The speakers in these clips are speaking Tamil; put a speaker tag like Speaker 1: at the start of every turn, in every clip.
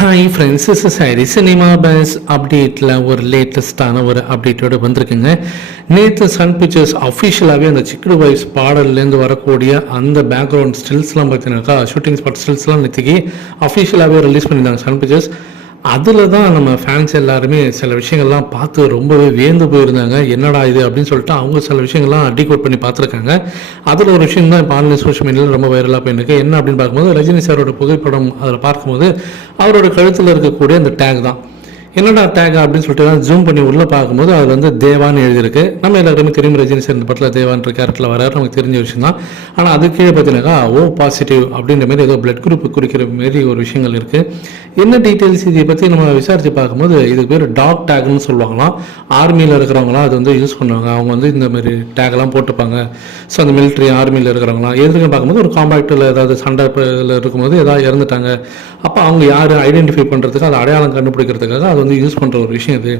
Speaker 1: Hi friends is sorry cinema base அப்டேட்டில் ஒரு லேட்டஸ்டான ஒரு அப்டேட்டோடு வந்திருக்குங்க. நேற்று சன் பிக்சர்ஸ் அஃபிஷியலாகவே அந்த சிக்கடு வைஸ் பாடல்லேருந்து வரக்கூடிய அந்த பேக்ரவுண்ட் ஸ்டில்ஸ்லாம் பார்த்தீங்கன்னாக்கா ஷூட்டிங் ஸ்பாட் ஸ்டில்ஸ்லாம் நேற்றுக்கு அஃபிஷியலாகவே ரிலீஸ் பண்ணியிருந்தாங்க சன் பிக்சர்ஸ் அதில் தான் நம்ம ஃபேன்ஸ் எல்லாருமே சில விஷயங்கள்லாம் பார்த்து ரொம்பவே வியந்து போயிருந்தாங்க. என்னடா இது அப்படின்னு சொல்லிட்டு அவங்க சில விஷயங்கள்லாம் டீகோட் பண்ணி பார்த்துருக்காங்க. அதில் ஒரு விஷயம் தான் இப்போ ஆன்லைன் சோஷியல் மீடியாவில் ரொம்ப வைரலாக போயிருக்கு என்ன அப்படின்னு பார்க்கும்போது ரஜினி சாரோட புகைப்படம் அதில் பார்க்கும்போது அவரோட கழுத்தில் இருக்கக்கூடிய அந்த டேக் தான். என்னடா டேக் அப்படின்னு சொல்லிட்டு ஜூம் பண்ணி உள்ளே பார்க்கும்போது அதில் வந்து தேவான்னு எழுதியிருக்கு. நம்ம எல்லாருமே தெரியும் ரஜினி சார் இந்த படத்தில் தேவான்ற கேரக்டரில் வராரு நமக்கு தெரிஞ்ச விஷயம் தான் ஆனால் அது கீழே பார்த்தீங்கன்னாக்கா ஓ பாசிட்டிவ் அப்படின்ற மாதிரி ஏதோ பிளட் குரூப் குறிக்கிற மாரி ஒரு விஷயங்கள் இருக்குது என்ன டீட்டெயில்ஸ் இதை பற்றி நம்ம விசாரித்து பார்க்கும்போது இதுக்கு பேர் டாக் டேக்னு சொல்லுவாங்களாம். ஆர்மியில் இருக்கிறவங்களாம் அது வந்து யூஸ் பண்ணுவாங்க. அவங்க வந்து இந்த மாதிரி டேக்லாம் போட்டுப்பாங்க. ஸோ அந்த மிலிட்ரி ஆர்மியில் இருக்கிறவங்களாம். எதுக்குன்னு பார்க்கும்போது ஒரு காம்பாக்டில் ஏதாவது சண்டை இருக்கும்போது ஏதாவது இறந்துட்டாங்க. அப்போ அவங்க யார்? ஐடென்டிஃபை பண்ணுறதுக்கு அதை அடையாளம் கண்டுபிடிக்கிறதுக்காக அது வந்து யூஸ் பண்ணுற ஒரு விஷயம் இது.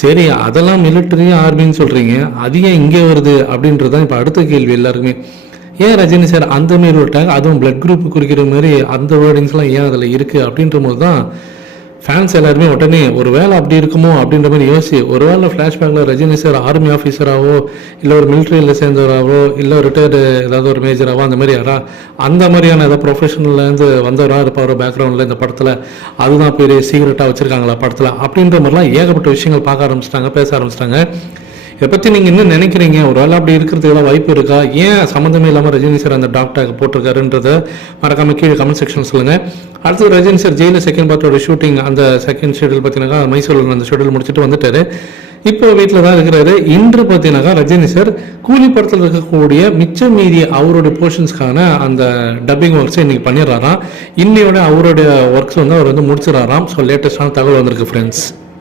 Speaker 1: சரி அதெல்லாம் மிலிட்டரி ஆர்மின்னு சொல்கிறீங்க அது ஏன் இங்கே வருது அப்படின்றது தான் இப்போ அடுத்த கேள்வி எல்லாருக்குமே. ஏன் ரஜினி சார் அந்த மாரி விட்டாங்க? அதுவும் பிளட் குரூப் குறிக்கிற மாதிரி அந்த வேர்டிங்ஸ்லாம் ஏன் அதில் இருக்குது அப்படின்ற போது தான் ஃபேன்ஸ் எல்லாருமே உடனே ஒரு வேளை அப்படி இருக்குமோ அப்படின்ற மாதிரி யோசி ஒரு வேளை ஃப்ளாஷ்பேக்கில் ரஜினி சார் ஆர்மி ஆஃபீஸராகவோ இல்லை ஒரு மிலிட்ரியில் சேர்ந்தவராகவோ இல்லை ரிட்டையர்டு ஏதாவது ஒரு மேஜராகவோ அந்த மாதிரி யாரா அந்த மாதிரியான ஏதாவது ப்ரொஃபஷனல்லேருந்து வந்தவராக இருப்பார் பேக்ரவுண்டில் இந்த படத்தில் அதுதான் பெரிய சீக்ரெட்டாக வச்சுருக்காங்களா படத்தில் அப்படின்ற மாதிரிலாம் ஏகப்பட்ட விஷயங்கள் பார்க்க ஆரம்பிச்சிட்டாங்க பேச ஆரம்பிச்சிட்டாங்க. இதை பற்றி நீங்கள் என்ன நினைக்கிறீங்க? ஒரு ஆள் அப்படி இருக்கிறதுக்கு வாய்ப்பு இருக்கா? ஏன் சம்மந்தமே இல்லாமல் ரஜினி சார் அந்த டாக்டர் போட்டிருக்காருன்றத மறக்காமல் கீழே கமெண்ட் செக்ஷன் சொல்லுங்கள் அடுத்து ரஜினி சார் ஜெயிலில் செகண்ட் பார்ட்டோட ஷூட்டிங் அந்த செகண்ட் ஷெடியூல் பார்த்தீங்கன்னா மைசூரில் அந்த ஷெடியூல் முடிச்சுட்டு வந்துட்டாரு. இப்போ வீட்டில் தான் இருக்கிறாரு. இன்று பார்த்தீங்கன்னாக்கா ரஜினி சார் கூலி படத்தில் இருக்கக்கூடிய மிச்சம் மீதி அவருடைய போர்ஷன்ஸ்க்கான அந்த டப்பிங் ஒர்க்ஸை இன்னைக்கு பண்ணிடுறாராம். இன்னையோட அவருடைய ஒர்க்ஸ் வந்து அவர் வந்து முடிச்சிடறாராம். ஸோ லேட்டஸ்டான தகவல் வந்திருக்கு ஃப்ரெண்ட்ஸ்